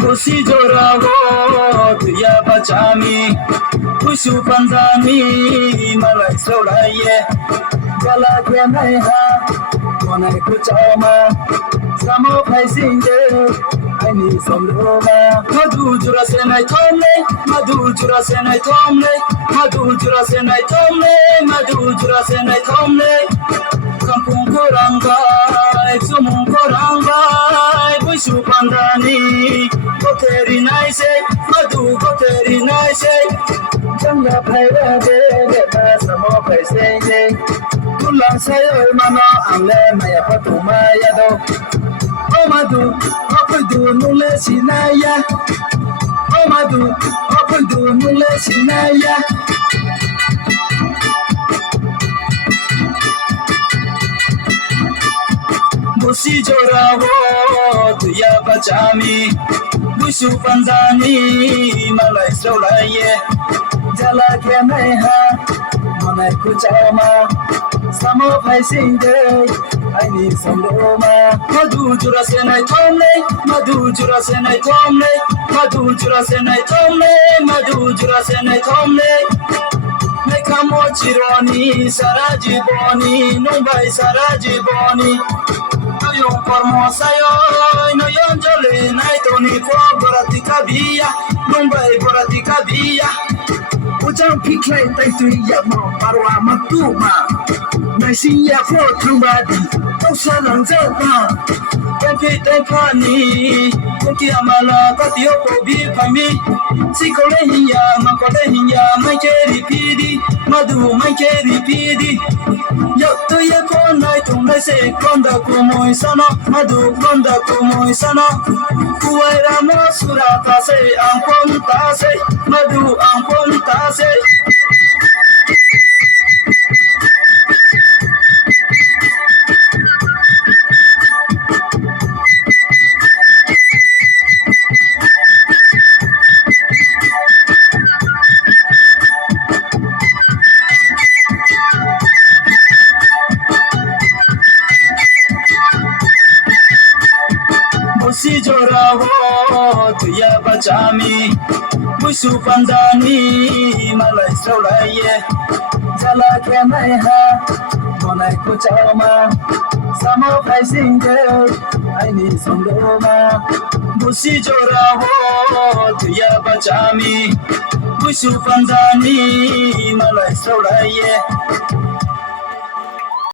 Busi jorago ya bachami Bushu panzani malai solaye Gala ke nai ha Monai kuchama Samo pai singe Aini somloma Madu jura senai tomle Madu jura senai tomle Madu jura senai tomle Madu jura senai tomle Kampung korangai Sumung korangai Bushu panzani Goteri naise Madu goteri naise Janga pai rade Deba samo pai senge Tulang sayo mano Angle maya patu maya do Oh madu Apudu nule sinaya Oh madu Apudu nule sinaya Busi jorago Tuya bachami Bushu panzani malai solaye Jala ke nai ha Monai kuchama Samo pai singe Aini somloma Madu jura senai tomle Madu jura senai tomle Madu jura senai tomle Madu jura senai tomle Meka mochironi Saraji boni Numbai saraji boni Yung formosayo no yon jole nai toni ko baratika biya Mumbai baratika biya Ujang piklai tai tu ya mo parwa matuma Nai siya fo tambadi Tau salang jauh Tempani Kunki amala katio ko bi kami Sikole hiya makole hiya mai keri pidi Madu mai keri pidi Yotto ye konai tungai se konda kumoi sano Madu konda kumoi sano Kuwaira mo surata se angkon tase Madu angkon tase Busi jorago tuya bachami Bushu panzani malai solaye Jala ke nai ha Monai kuchama Samo pai singe Aini somloma Busi jorago tuya bachami Bushu panzani malai solaye